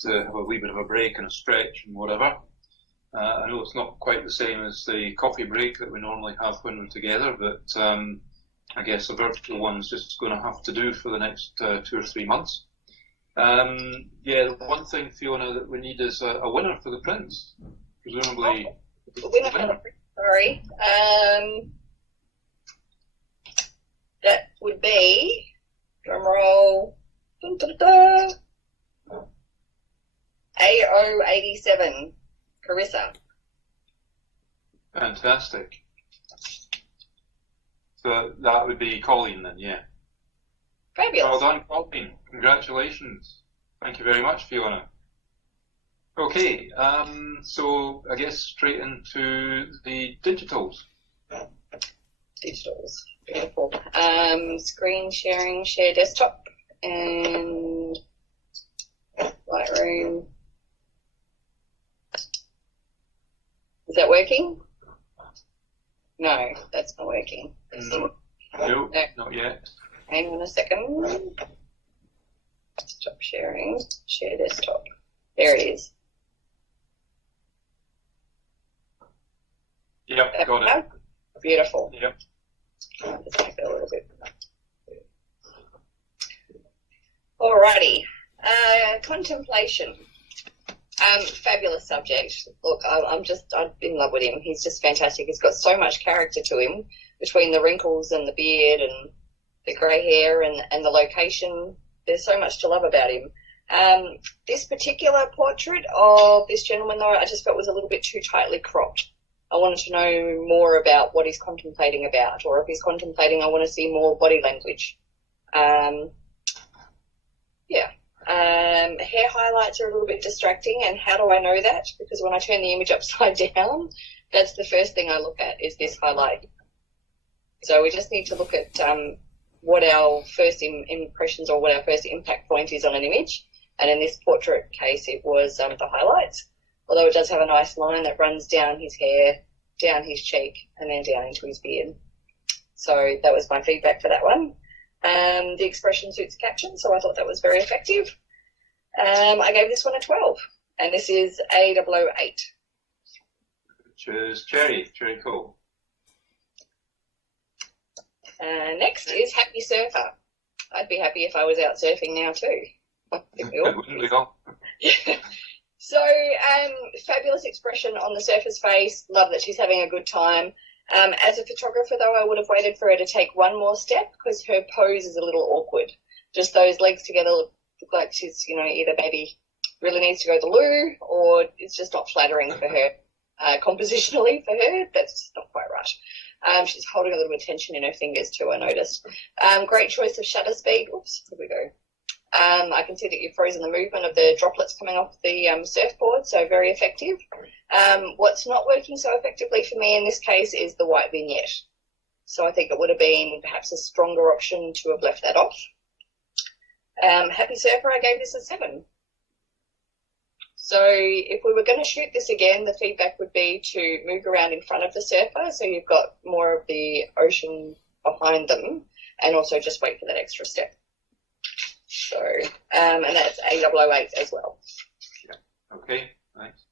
to have a wee bit of a break and a stretch and whatever. I know it's not quite the same as the coffee break that we normally have when we're together, but I guess a virtual one's just going to have to do for the next 2 or 3 months. Yeah, the one thing, Fiona, that we need is a winner for the prints, presumably. Winner for the prints, sorry. That would be, drum roll, AO87, Carissa. Fantastic. So that would be Colleen then, yeah. Fabulous. Well done, Colleen. Congratulations. Thank you very much, Fiona. Okay, so I guess straight into the digitals. Digitals, beautiful. Screen sharing, share desktop, and Lightroom. Is that working? No, that's not working. No, not yet. Hang on a second. Stop sharing, share desktop. There it is. Yep, got it. Beautiful. Yep. Let's make it a little bit. Alrighty. Contemplation. Fabulous subject. Look, I'm in love with him. He's just fantastic. He's got so much character to him between the wrinkles and the beard and the grey hair and the location. There's so much to love about him. This particular portrait of this gentleman, though, I just felt was a little bit too tightly cropped. I wanted to know more about what he's contemplating about, or if he's contemplating, I want to see more body language. Hair highlights are a little bit distracting, and how do I know that? Because when I turn the image upside down, that's the first thing I look at, is this highlight. So we just need to look at what our first impressions or what our first impact point is on an image. And in this portrait case, it was the highlights, although it does have a nice line that runs down his hair, down his cheek, and then down into his beard. So that was my feedback for that one. The expression suits caption, so I thought that was very effective. I gave this one a 12, and this is A008. Cheers, Cherry. Cherry cool. Next is Happy Surfer. I'd be happy if I was out surfing now too. Wouldn't we all? So, fabulous expression on the surfer's face. Love that she's having a good time. As a photographer, though, I would have waited for her to take one more step because her pose is a little awkward. Just those legs together look like she's, either maybe really needs to go to the loo or it's just not flattering for her. Compositionally for her, that's just not quite right. She's holding a little bit of tension in her fingers too, I noticed. Great choice of shutter speed. Oops, here we go. I can see that you've frozen the movement of the droplets coming off the surfboard, so very effective. What's not working so effectively for me in this case is the white vignette. So I think it would have been perhaps a stronger option to have left that off. Happy Surfer, I gave this a 7. So if we were going to shoot this again, the feedback would be to move around in front of the surfer so you've got more of the ocean behind them, and also just wait for that extra step. So, and that's A008 as well. Yeah. Okay, thanks.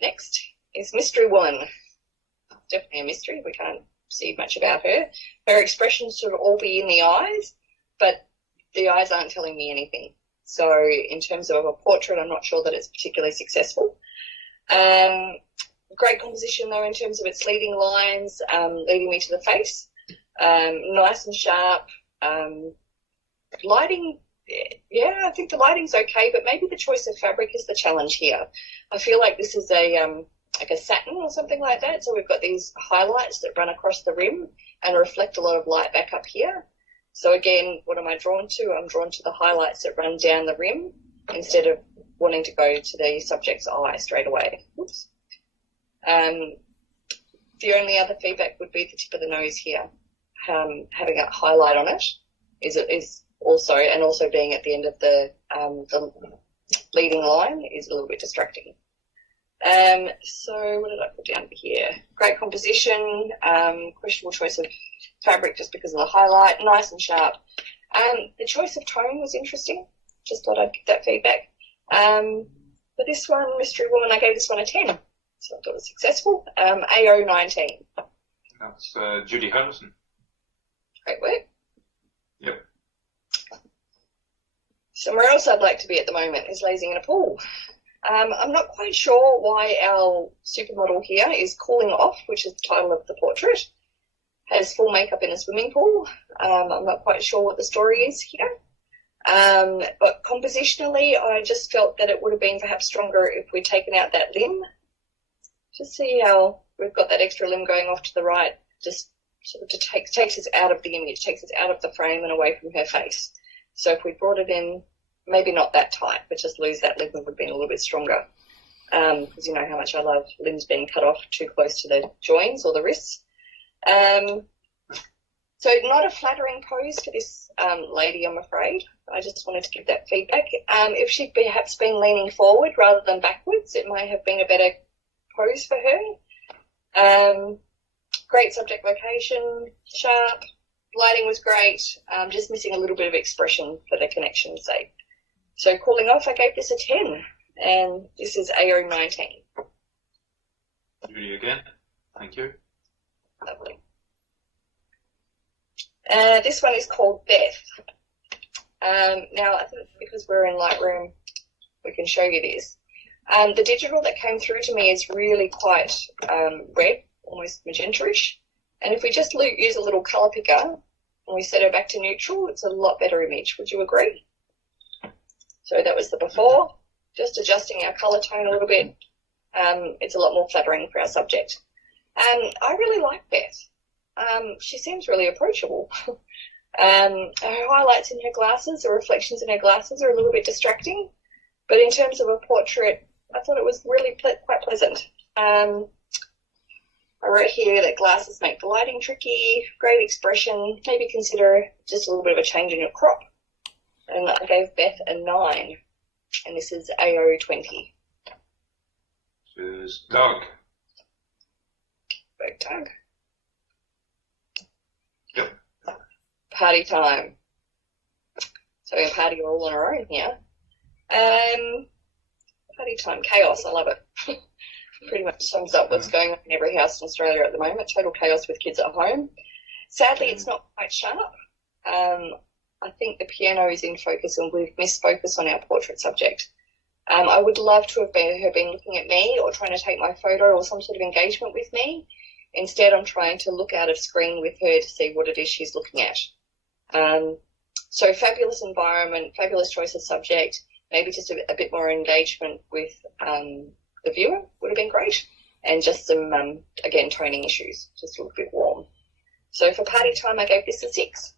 Next is Mystery Woman. Definitely a mystery. We can't see much about her. Her expressions should all be in the eyes, but the eyes aren't telling me anything. So in terms of a portrait, I'm not sure that it's particularly successful. Great composition, though, in terms of its leading lines, leading me to the face. Nice and sharp. Lighting, yeah, I think the lighting's okay, but maybe the choice of fabric is the challenge here. I feel like this is like a satin or something like that. So we've got these highlights that run across the rim and reflect a lot of light back up here. So again, what am I drawn to? I'm drawn to the highlights that run down the rim instead of wanting to go to the subject's eye straight away. Oops. The only other feedback would be the tip of the nose here. Having a highlight on it is also, and also being at the end of the leading line is a little bit distracting. So what did I put down here? Great composition, questionable choice of fabric just because of the highlight, nice and sharp. The choice of tone was interesting. just thought I'd give that feedback. For this one, Mystery Woman, I gave this one a 10. So I thought it was successful. AO 19. That's Judy Harrison. Great work. Yep. Somewhere else I'd like to be at the moment is lazing in a pool. I'm not quite sure why our supermodel here is cooling off, which is the title of the portrait. Has full makeup in a swimming pool. I'm not quite sure what the story is here. But compositionally, I just felt that it would have been perhaps stronger if we'd taken out that limb. Just see how we've got that extra limb going off to the right, just sort of takes us out of the image, takes us out of the frame and away from her face. So if we brought it in, maybe not that tight, but just lose that limb, it would have been a little bit stronger. Because you know how much I love limbs being cut off too close to the joints or the wrists. So not a flattering pose for this lady, I'm afraid. I just wanted to give that feedback. If she'd perhaps been leaning forward rather than backwards, it might have been a better pose for her. Great subject location, sharp, lighting was great, just missing a little bit of expression for the connection's sake. So calling off, I gave this a 10, and this is AO 19. Judy again. Thank you. Lovely. This one is called Beth. Now, I think because we're in Lightroom, we can show you this. The digital that came through to me is really quite red, almost magenta-ish. And if we just use a little colour picker and we set her back to neutral, it's a lot better image. Would you agree? So that was the before. Just adjusting our colour tone a little bit. It's a lot more flattering for our subject. I really like Beth. She seems really approachable. Her highlights in her glasses, the reflections in her glasses are a little bit distracting. But in terms of a portrait, I thought it was really quite pleasant. I wrote here that glasses make the lighting tricky, great expression, maybe consider just a little bit of a change in your crop. And I gave Beth a 9, and this is AO 20. This is Doug. Great, Doug. Yep. Party time. So we party all on our own here. Party time, chaos, I love it. Pretty much sums up what's going on in every house in Australia at the moment. Total chaos with kids at home. Sadly, it's not quite sharp. I think the piano is in focus and we've missed focus on our portrait subject. I would love to have been looking at me or trying to take my photo or some sort of engagement with me. Instead, I'm trying to look out of screen with her to see what it is she's looking at. So fabulous environment, fabulous choice of subject, maybe just a bit more engagement with the viewer would have been great. And just some, again, toning issues, just a little bit warm. So for party time, I gave this a 6.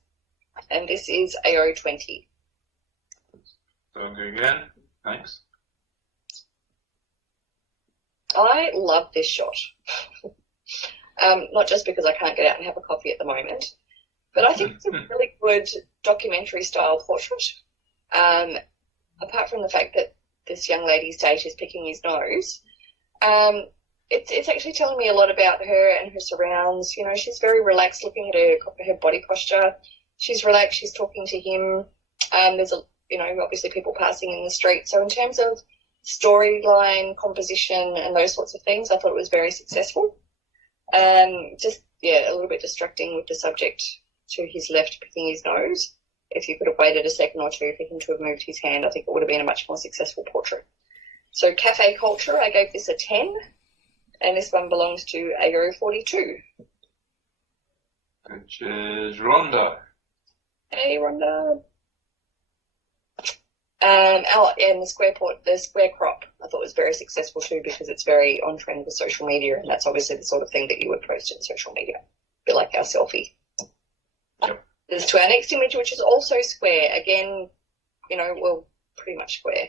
And this is AO 20. Doug again. Thanks. I love this shot. Not just because I can't get out and have a coffee at the moment, but I think it's a really good documentary style portrait. Apart from the fact that this young lady's date is picking his nose, it's actually telling me a lot about her and her surrounds. You know, she's very relaxed looking at her body posture. She's relaxed, she's talking to him. There's obviously people passing in the street. So in terms of storyline, composition and those sorts of things, I thought it was very successful. A little bit distracting with the subject to his left picking his nose. If you could have waited a second or two for him to have moved his hand, I think it would have been a much more successful portrait. So cafe culture, I gave this a 10, and this one belongs to AO 42. Which is Rhonda. Hey, Rhonda. And the square crop I thought was very successful too, because it's very on trend with social media, and that's obviously the sort of thing that you would post in social media, a bit like our selfie. Yep. There's to our next image, which is also square. Again, pretty much square.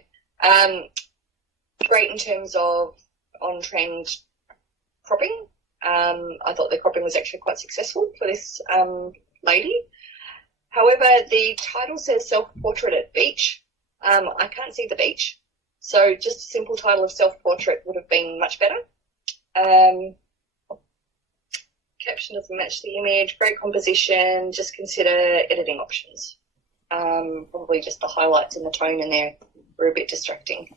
Great in terms of on trend cropping. I thought the cropping was actually quite successful for this lady. However, the title says self-portrait at beach. I can't see the beach, so just a simple title of self-portrait would have been much better. Caption doesn't match the image, great composition, just consider editing options. Probably just the highlights and the tone in there were a bit distracting.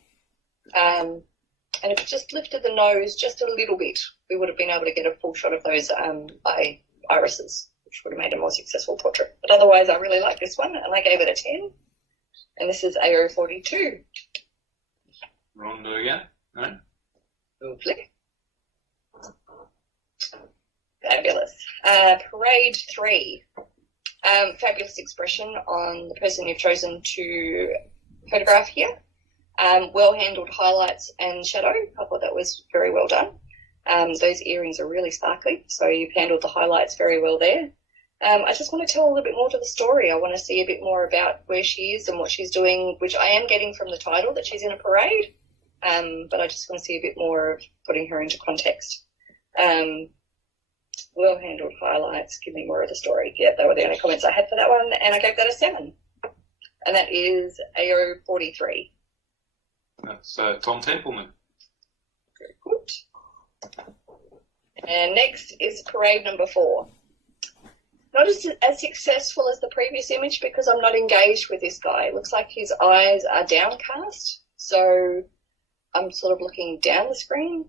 And if it just lifted the nose just a little bit, we would have been able to get a full shot of those irises, which would have made a more successful portrait. But otherwise, I really like this one, and I gave it a 10. And this is AO42. Rondo again. Right. Lovely. Fabulous. Parade 3. Fabulous expression on the person you've chosen to photograph here. Well-handled highlights and shadow. I thought that was very well done. Those earrings are really sparkly, so you've handled the highlights very well there. I just want to tell a little bit more to the story. I want to see a bit more about where she is and what she's doing, which I am getting from the title, that she's in a parade. But I just want to see a bit more of putting her into context. Well-handled highlights, give me more of the story. Yeah, they were the only comments I had for that one, and I gave that a 7. And that is AO43. That's Tom Templeman. Very good. And next is parade number 4. Not as successful as the previous image because I'm not engaged with this guy. It looks like his eyes are downcast, so I'm sort of looking down the screen.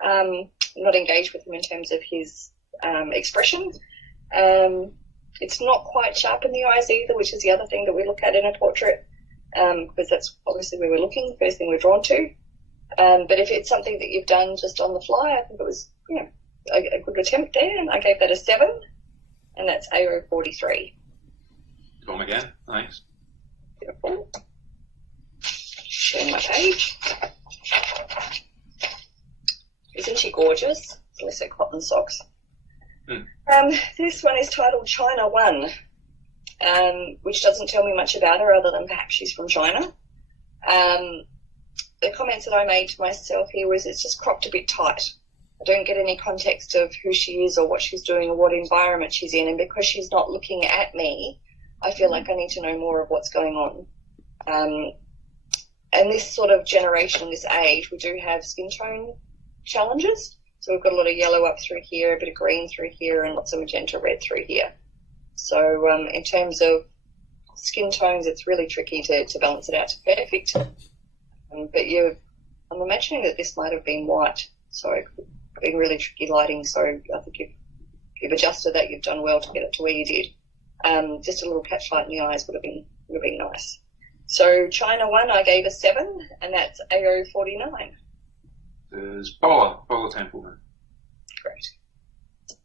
I'm not engaged with him in terms of his expression. It's not quite sharp in the eyes either, which is the other thing that we look at in a portrait, because that's obviously where we're looking, the first thing we're drawn to. But if it's something that you've done just on the fly, I think it was a good attempt there, and I gave that a 7, and that's AO43. Tom again, thanks. Beautiful. Showing my page. Isn't she gorgeous? Unless they're cotton socks. This one is titled China 1, which doesn't tell me much about her other than perhaps she's from China. The comments that I made to myself here was it's just cropped a bit tight. I don't get any context of who she is or what she's doing or what environment she's in, and because she's not looking at me, I feel like I need to know more of what's going on. And this sort of generation, this age, we do have skin tone challenges. So we've got a lot of yellow up through here, a bit of green through here, and lots of magenta red through here. So in terms of skin tones, it's really tricky to balance it out to perfect. But I'm imagining that this might have been white, so it could have been really tricky lighting. So I think if you've adjusted that, you've done well to get it to where you did. Just a little catch light in the eyes would have been nice. So China 1, I gave a 7, and that's AO49. There's Paula Templeman. Great.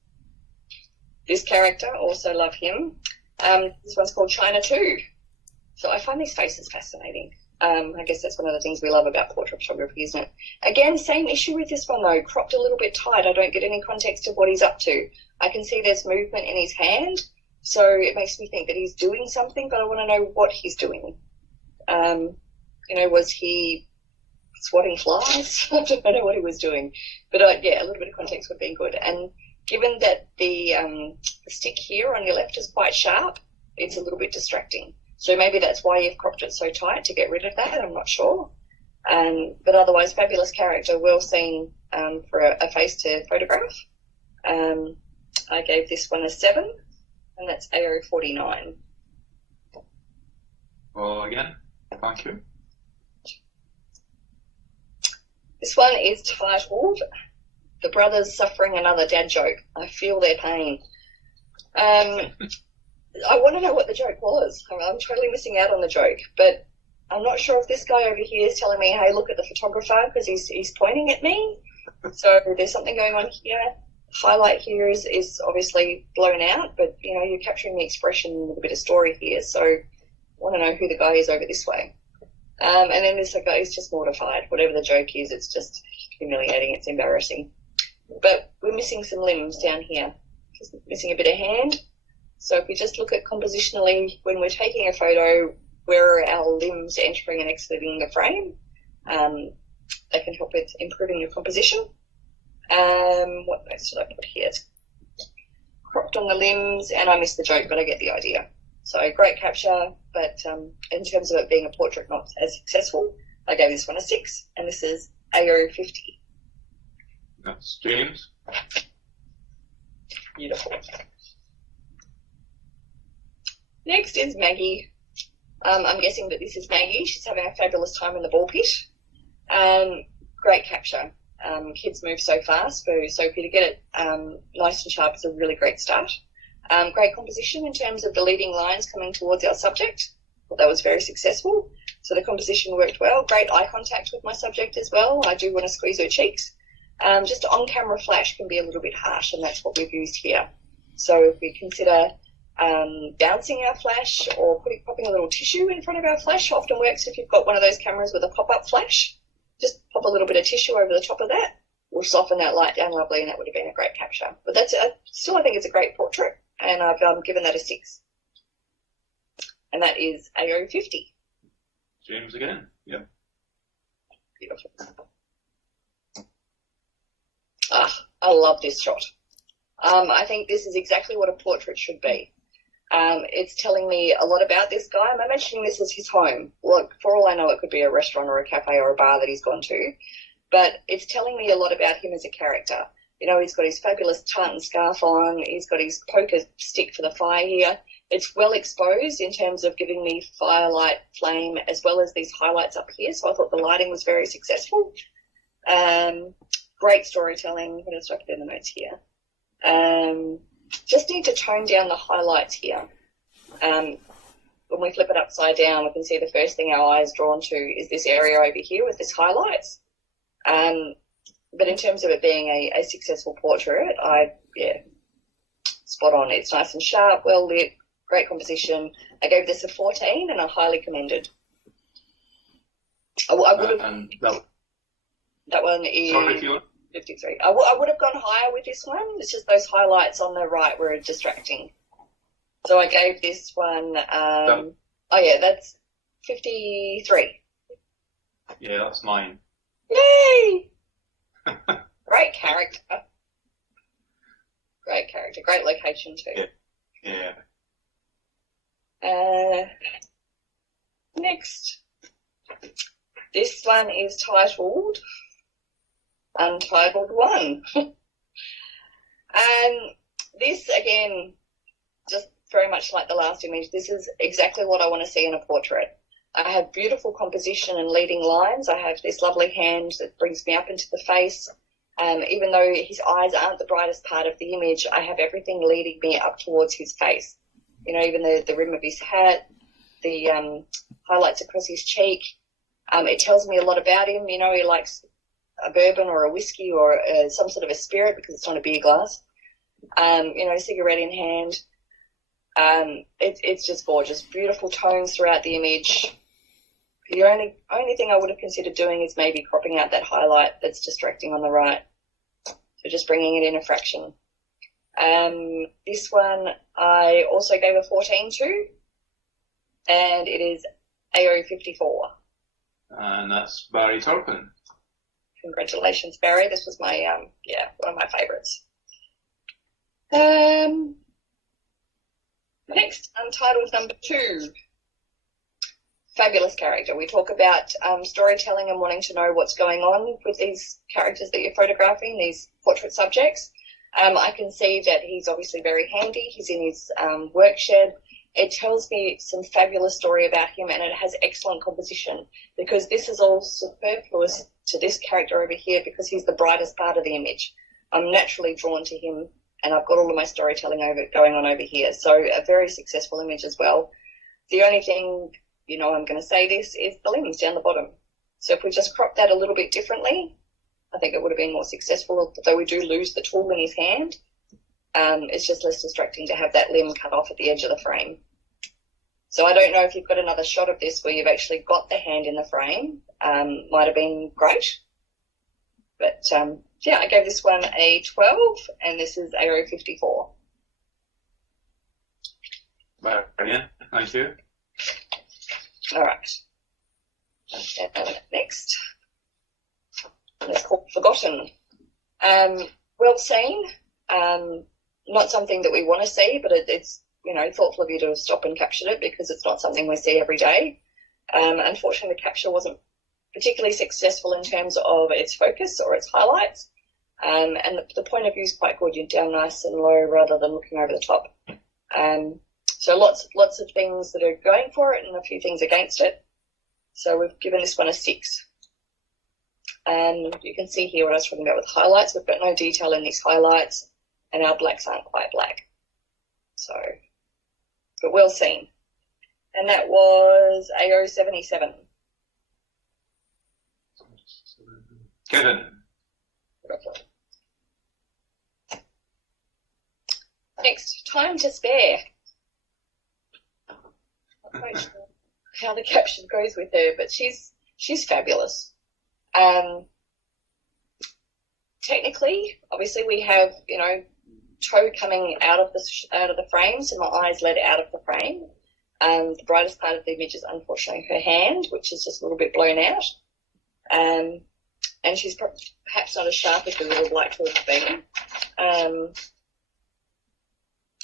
This character, also love him. This one's called China 2. So I find these faces fascinating. I guess that's one of the things we love about portrait photography, isn't it? Again, same issue with this one though, cropped a little bit tight. I don't get any context of what he's up to. I can see there's movement in his hand, so it makes me think that he's doing something, but I want to know what he's doing. Was he swatting flies? I don't know what he was doing, but a little bit of context would have been good. And given that the stick here on your left is quite sharp, it's a little bit distracting. So maybe that's why you've cropped it so tight, to get rid of that. I'm not sure. But otherwise, fabulous character, well seen for a face to photograph. I gave this one a 7, and that's AO49. Well, again, thank you. This one is titled The Brothers Suffering Another Dad Joke. I feel their pain. I want to know what the joke was. I'm totally missing out on the joke, but I'm not sure if this guy over here is telling me, hey, look at the photographer, because he's pointing at me. So there's something going on here. Highlight here is obviously blown out, but you're capturing the expression with a bit of story here. So I want to know who the guy is over this way. And then this guy is just mortified. Whatever the joke is, it's just humiliating. It's embarrassing. But we're missing some limbs down here. Just missing a bit of hand. So if we just look at compositionally, when we're taking a photo, where are our limbs entering and exiting the frame? That can help with improving your composition. What notes did I put here? Cropped on the limbs, and I missed the joke, but I get the idea. So great capture, but in terms of it being a portrait not as successful, I gave this one a 6, and this is AO50. That's James. Beautiful. Next is Maggie. I'm guessing that this is Maggie. She's having a fabulous time in the ball pit. Great capture. Kids move so fast, for Sophie to get it nice and sharp is a really great start. Great composition in terms of the leading lines coming towards our subject. Well, that was very successful. So the composition worked well. Great eye contact with my subject as well. I do want to squeeze her cheeks. Just on-camera flash can be a little bit harsh, and that's what we've used here. So if we consider bouncing our flash or popping a little tissue in front of our flash, often works if you've got one of those cameras with a pop-up flash. Just pop a little bit of tissue over the top of that. We'll soften that light down lovely, and that would have been a great capture. But that's still, I think it's a great portrait, and I've given that a 6. And that is AO50. James again. Yeah. Beautiful. I love this shot. I think this is exactly what a portrait should be. It's telling me a lot about this guy. I'm imagining this as his home. Look, for all I know, it could be a restaurant or a cafe or a bar that he's gone to. But it's telling me a lot about him as a character. You know, he's got his fabulous tartan scarf on. He's got his poker stick for the fire here. It's well exposed in terms of giving me firelight, flame, as well as these highlights up here. So I thought the lighting was very successful. Great storytelling. What else do I put in the notes here? Just need to tone down the highlights here. When we flip it upside down, we can see the first thing our eye is drawn to is this area over here with this highlights. But in terms of it being a successful portrait, spot on. It's nice and sharp, well lit, great composition. I gave this a 14 and I highly commended. That one is... Sorry, Fiona. 53. I would have gone higher with this one. It's just those highlights on the right were distracting. So I gave this one, that's 53. Yeah, that's mine. Yay! Great character. Great character. Great location too. Yeah. Next. This one is titled Untitled One. And this, again, just very much like the last image, this is exactly what I want to see in a portrait. I have beautiful composition and leading lines. I have this lovely hand that brings me up into the face. Even though his eyes aren't the brightest part of the image, I have everything leading me up towards his face. You know, even the rim of his hat, the highlights across his cheek. It tells me a lot about him. You know, he likes a bourbon or a whiskey or some sort of a spirit because it's not a beer glass. Cigarette in hand. It's just gorgeous. Beautiful tones throughout the image. The only thing I would have considered doing is maybe cropping out that highlight that's distracting on the right. So just bringing it in a fraction. This one I also gave a 14 to, and it is AO54. And that's Barry Turpin. Congratulations, Barry. This was my, one of my favourites. Next, Untitled number 2. Fabulous character. We talk about storytelling and wanting to know what's going on with these characters that you're photographing, these portrait subjects. I can see that he's obviously very handy. He's in his work shed. It tells me some fabulous story about him, and it has excellent composition because this is all superfluous to this character over here because he's the brightest part of the image. I'm naturally drawn to him, and I've got all of my storytelling going on over here. So a very successful image as well. The only thing, I'm going to say this, is the limbs down the bottom. So if we just crop that a little bit differently, I think it would have been more successful, though we do lose the tool in his hand. It's just less distracting to have that limb cut off at the edge of the frame. So I don't know if you've got another shot of this where you've actually got the hand in the frame. Might have been great. But, I gave this one a 12, and this is AO54. Brilliant. Thank you. All right. Next. It's called Forgotten. Well seen. Not something that we want to see, but it's thoughtful of you to have stopped and captured it because it's not something we see every day. Unfortunately, the capture wasn't particularly successful in terms of its focus or its highlights. And the point of view is quite good. You're down nice and low rather than looking over the top. So lots of things that are going for it and a few things against it. So we've given this one a 6. And you can see here what I was talking about with highlights. We've got no detail in these highlights, and our blacks aren't quite black. So, but well seen. And that was AO77. Kevin. Next, Time to Spare. I'm not quite sure how the caption goes with her, but she's fabulous. Technically, obviously, we have, you know, toe coming out of the frame, so my eyes led out of the frame. The brightest part of the image is unfortunately her hand, which is just a little bit blown out. And she's perhaps not as sharp as we would have liked to have been.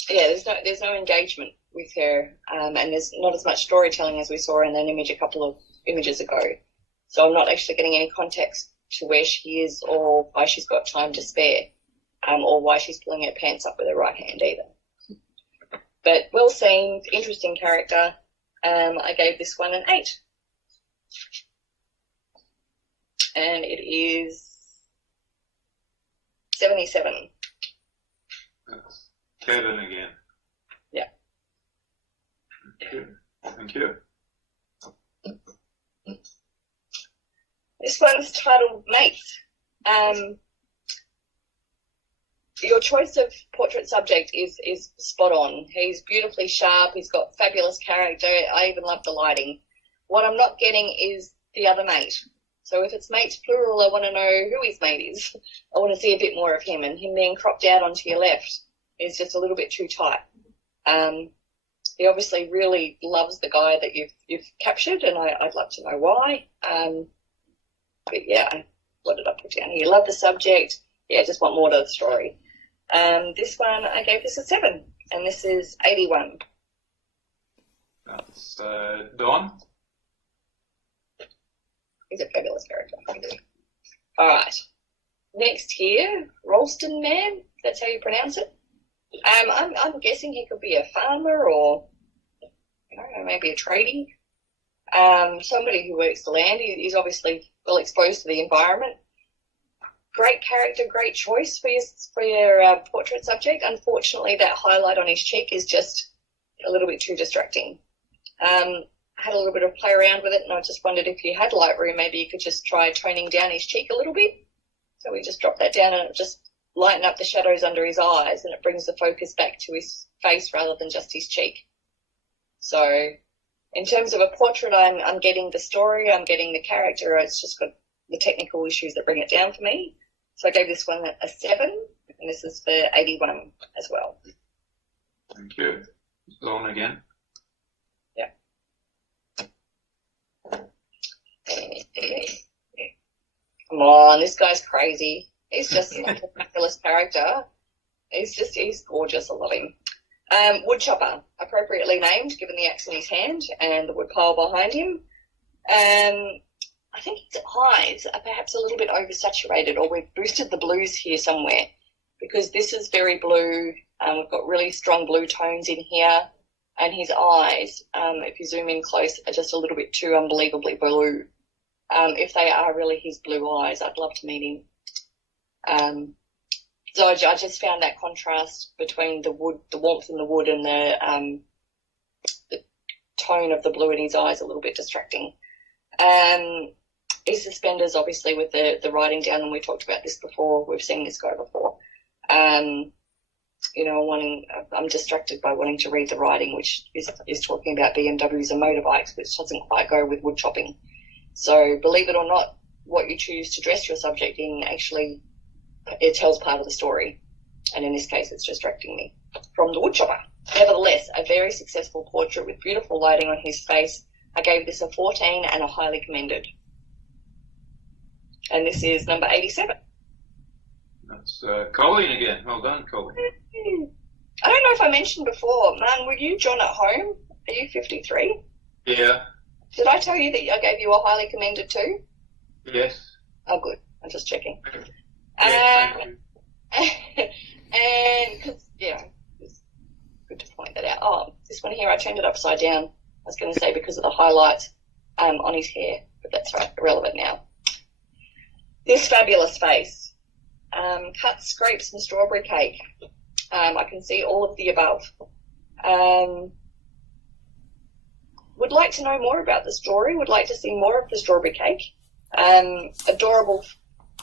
Yeah, there's no engagement with her, and there's not as much storytelling as we saw in an image a couple of images ago. So I'm not actually getting any context to where she is or why she's got time to spare, or why she's pulling her pants up with her right hand either. But well seen, interesting character. I gave this one an 8. And it is 77. That's Kevin again. Yeah. Thank you. This one's titled Mates. Your choice of portrait subject is spot on. He's beautifully sharp. He's got fabulous character. I even love the lighting. What I'm not getting is the other mate. So if it's mates plural, I want to know who his mate is. I want to see a bit more of him, and him being cropped out onto your left is just a little bit too tight. He obviously really loves the guy that you've captured, and I'd love to know why. But yeah, what did I put down here? Love the subject. Yeah, just want more to the story. This one, I gave this a 7, and this is 81. That's Don. He's a fabulous character. All right. Next here, Ralston Man. That's how you pronounce it. I'm guessing he could be a farmer or, I don't know, maybe a tradie. Somebody who works the land. He's obviously well exposed to the environment. Great character, great choice for your portrait subject. Unfortunately, that highlight on his cheek is just a little bit too distracting. Had a little bit of play around with it, and I just wondered if you had Lightroom, maybe you could just try toning down his cheek a little bit. So we just drop that down, and it just lighten up the shadows under his eyes, and it brings the focus back to his face rather than just his cheek. So in terms of a portrait, I'm getting the story, I'm getting the character. It's just got the technical issues that bring it down for me. So I gave this one a 7, and this is for 81 as well. Thank you. Don again. Yeah. Come on, this guy's crazy. He's just a fabulous character. He's gorgeous. I love him. Woodchopper, appropriately named, given the axe in his hand and the wood pile behind him. I think his eyes are perhaps a little bit oversaturated, or we've boosted the blues here somewhere, because this is very blue. We've got really strong blue tones in here, and his eyes, if you zoom in close, are just a little bit too unbelievably blue. If they are really his blue eyes, I'd love to meet him. So I just found that contrast between the wood, the warmth in the wood, and the tone of the blue in his eyes a little bit distracting. His suspenders, obviously, with the writing down, and we talked about this before. We've seen this guy before. You know, I'm distracted by wanting to read the writing, which is talking about BMWs and motorbikes, which doesn't quite go with wood chopping. So believe it or not, what you choose to dress your subject in actually, it tells part of the story. And in this case, it's distracting me from the woodchopper. Nevertheless, a very successful portrait with beautiful lighting on his face. I gave this a 14 and a highly commended. And this is number 87. That's Colleen again. Well done, Colleen. I don't know if I mentioned before, man, were you John at home? Are you 53? Yeah. Did I tell you that I gave you a highly commended too? Yes. Oh, good. I'm just checking. Yeah, thank you. And, cause, yeah, it's good to point that out. Oh, this one here, I turned it upside down. I was going to say because of the highlight on his hair, but that's right, irrelevant now. This fabulous face. Cuts, scrapes, and strawberry cake. I can see all of the above. Would like to know more about the story. Would like to see more of the strawberry cake. Adorable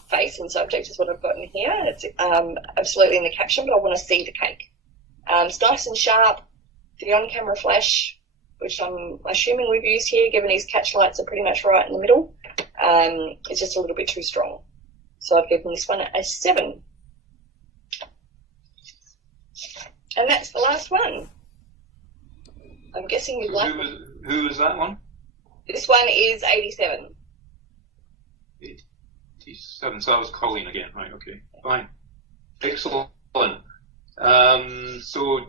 face and subject is what I've got in here. It's absolutely in the caption, but I want to see the cake. It's nice and sharp. The on-camera flash, which I'm assuming we've used here, given his catch lights are pretty much right in the middle, it's just a little bit too strong. So I've given this one a 7. And that's the last one. I'm guessing you like it. Who was that one? This one is 87. 87, so that was Colleen again. Right, okay, fine. Excellent. So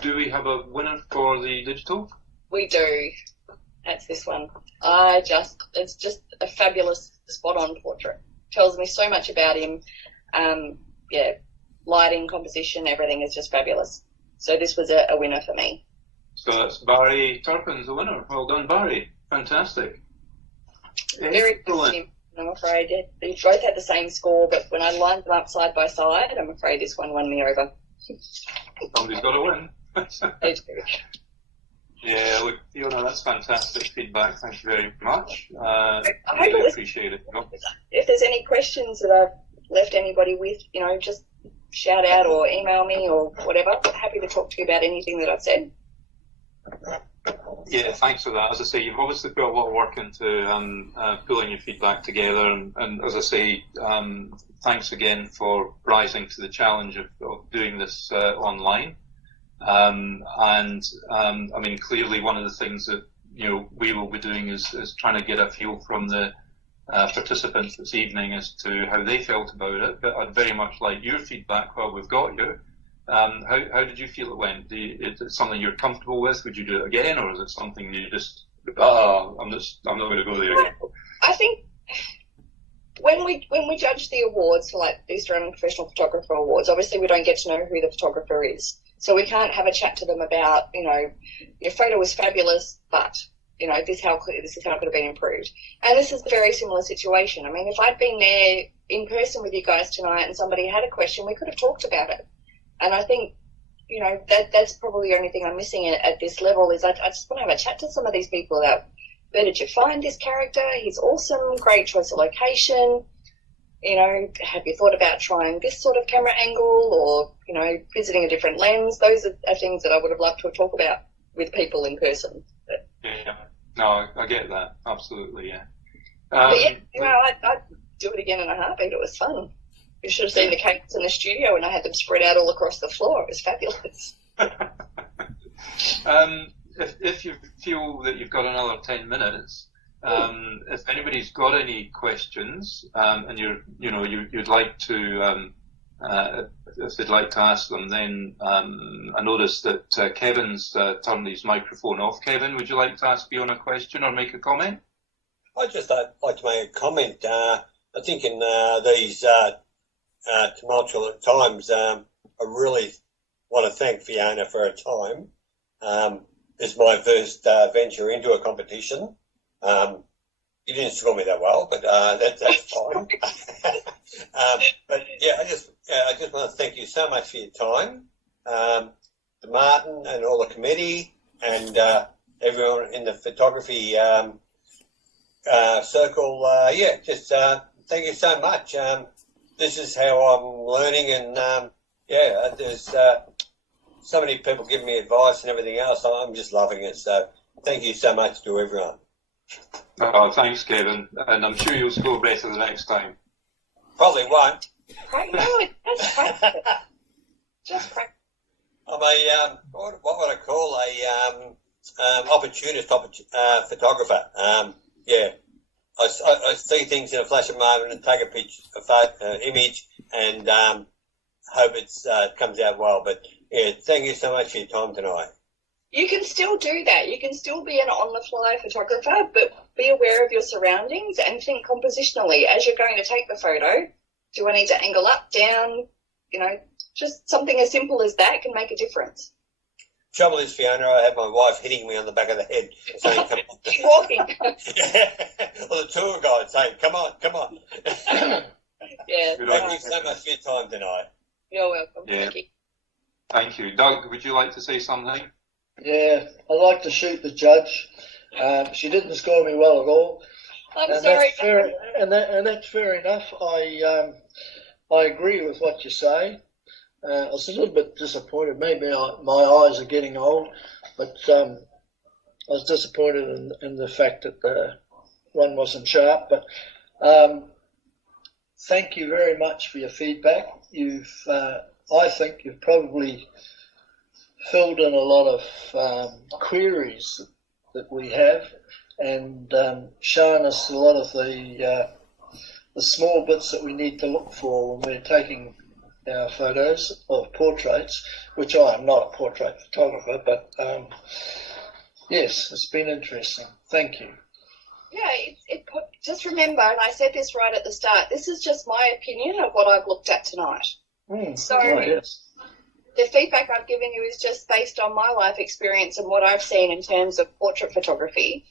do we have a winner for the digital? We do. That's this one. It's just a fabulous spot-on portrait. Tells me so much about him. Yeah, lighting, composition, everything is just fabulous. So this was a winner for me. So that's Barry Turpin's the winner. Well done, Barry. Fantastic. Very positive, I'm afraid. They both had the same score, but when I lined them up side by side, I'm afraid this one won me over. Somebody's got to win. They do. Yeah, look, Fiona, that's fantastic feedback. Thank you very much. I really appreciate it. If there's any questions that I've left anybody with, just shout out or email me or whatever. Happy to talk to you about anything that I've said. Yeah, thanks for that. As I say, you've obviously put a lot of work into pulling your feedback together, and as I say, thanks again for rising to the challenge of doing this online. I mean, clearly one of the things that we will be doing is trying to get a feel from the participants this evening as to how they felt about it. But I'd very much like your feedback while we've got you. How did you feel it went? Is it something you're comfortable with? Would you do it again, or is it something you just I'm not going to go there again? I think when we judge the awards for like the Australian Professional Photographer Awards, obviously we don't get to know who the photographer is. So we can't have a chat to them about, your photo was fabulous, but, this is how it could have been improved. And this is a very similar situation. I mean, if I'd been there in person with you guys tonight and somebody had a question, we could have talked about it. And I think, that's probably the only thing I'm missing at this level is I just want to have a chat to some of these people about where did you find this character? He's awesome, great choice of location. Have you thought about trying this sort of camera angle or, visiting a different lens? Those are things that I would have loved to talk about with people in person. Yeah. No, I get that. Absolutely, yeah. But yeah, I'd do it again in a heartbeat. It was fun. You should have seen the cakes in the studio and I had them spread out all across the floor. It was fabulous. If you feel that you've got another 10 minutes, if anybody's got any questions and you'd like to, if they'd like to ask them, then I noticed that Kevin's turned his microphone off. Kevin, would you like to ask Fiona a question or make a comment? I'd just like to make a comment. I think in these tumultuous times, I really want to thank Fiona for her time. This is my first venture into a competition. You didn't score me that well, but that's fine. But yeah, I just want to thank you so much for your time, to Martin and all the committee and everyone in the photography circle. Thank you so much. This is how I'm learning, and there's so many people giving me advice and everything else. I'm just loving it. So thank you so much to everyone. Oh, thanks, Kevin. And I'm sure you'll score better the next time. Probably won't. No, just practice. Just practice. I'm a what would I call a opportunist photographer. I see things in a flash of moment and take a picture, image, and hope it comes out well. But yeah, thank you so much for your time tonight. You can still do that. You can still be an on-the-fly photographer, but be aware of your surroundings and think compositionally. As you're going to take the photo, do I need to angle up, down? Just something as simple as that can make a difference. Trouble is, Fiona, I have my wife hitting me on the back of the head, saying, "Come on." Keep walking. Or the tour guide saying, "Come on, come on." Yeah. Thank you so much for your time tonight. You're welcome. Yeah. Thank you. Thank you. Doug, would you like to say something? Yeah, I like to shoot the judge. She didn't score me well at all. I'm and sorry. That's fair, and that's fair enough. I agree with what you say. I was a little bit disappointed. Maybe my eyes are getting old, but I was disappointed in the fact that the one wasn't sharp. But thank you very much for your feedback. I think you've probably filled in a lot of queries that we have, and shown us a lot of the small bits that we need to look for when we're taking our photos of portraits, which I am not a portrait photographer, but yes, it's been interesting. Thank you. Yeah, just remember, and I said this right at the start, this is just my opinion of what I've looked at tonight. So yes. the feedback I've given you is just based on my life experience and what I've seen in terms of portrait photography.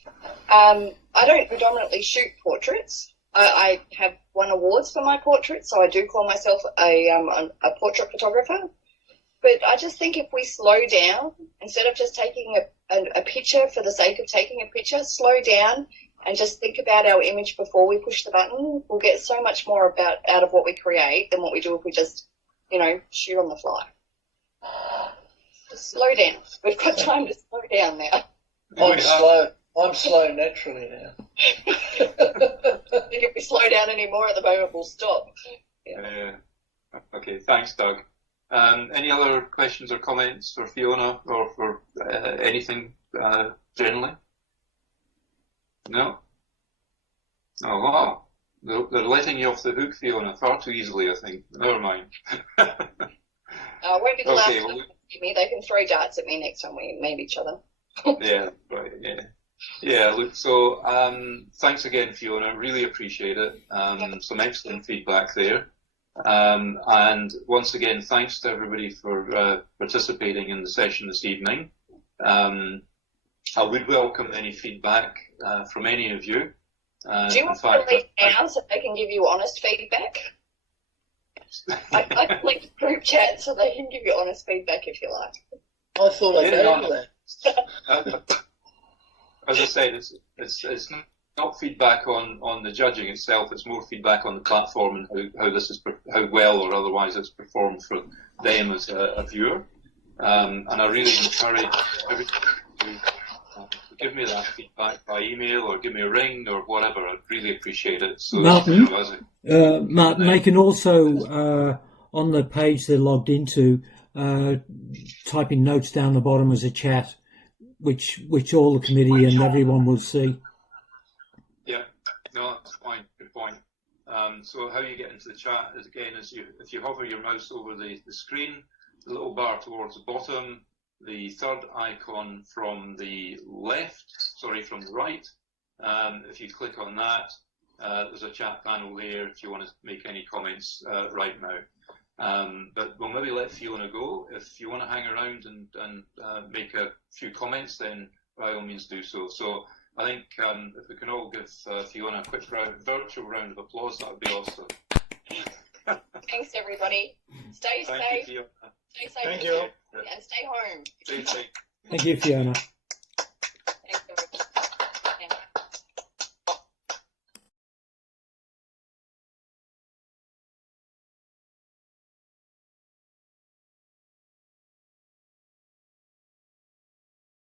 I don't predominantly shoot portraits. I have won awards for my portraits, so I do call myself a portrait photographer. But I just think if we slow down, instead of just taking a picture for the sake of taking a picture, slow down and just think about our image before we push the button, we'll get so much more out of what we create than what we do if we just, shoot on the fly. Just slow down. We've got time to slow down now. I'm slow naturally now. I think if we slow down anymore at the moment, we'll stop. Yeah. Okay, thanks, Doug. Any other questions or comments for Fiona or for anything generally? No? Oh, wow. They're letting you off the hook, Fiona, far too easily, I think. Never mind. I won't be the last Okay, time they see me. They can throw darts at me next time we meet each other. Yeah, right, yeah. Yeah, look, so thanks again, Fiona. Really appreciate it. Some excellent feedback there. And once again, thanks to everybody for participating in the session this evening. I would welcome any feedback from any of you. Do you want to leave now so they can give you honest feedback? I can link the group chat so they can give you honest feedback if you like. I thought I gave you that. As I said, it's not feedback on the judging itself. It's more feedback on the platform and how well or otherwise it's performed for them as a viewer. And I really encourage everybody to give me that feedback by email or give me a ring or whatever. I'd really appreciate it. So Martin, Martin, they can also on the page they're logged into type in notes down the bottom as a chat, which all the committee and everyone will see. Yeah, no, that's fine. Good point. So how you get into the chat is again if you hover your mouse over the screen, the little bar towards the bottom, the third icon from the right. If you click on that, there's a chat panel there if you want to make any comments right now. But we'll maybe let Fiona go. If you want to hang around and make a few comments, then by all means do so. So I think if we can all give Fiona a quick virtual round of applause, that would be awesome. Thanks, everybody. Stay safe. You, Stay safe. Thank you. And stay home. Stay safe. Thank you, Fiona.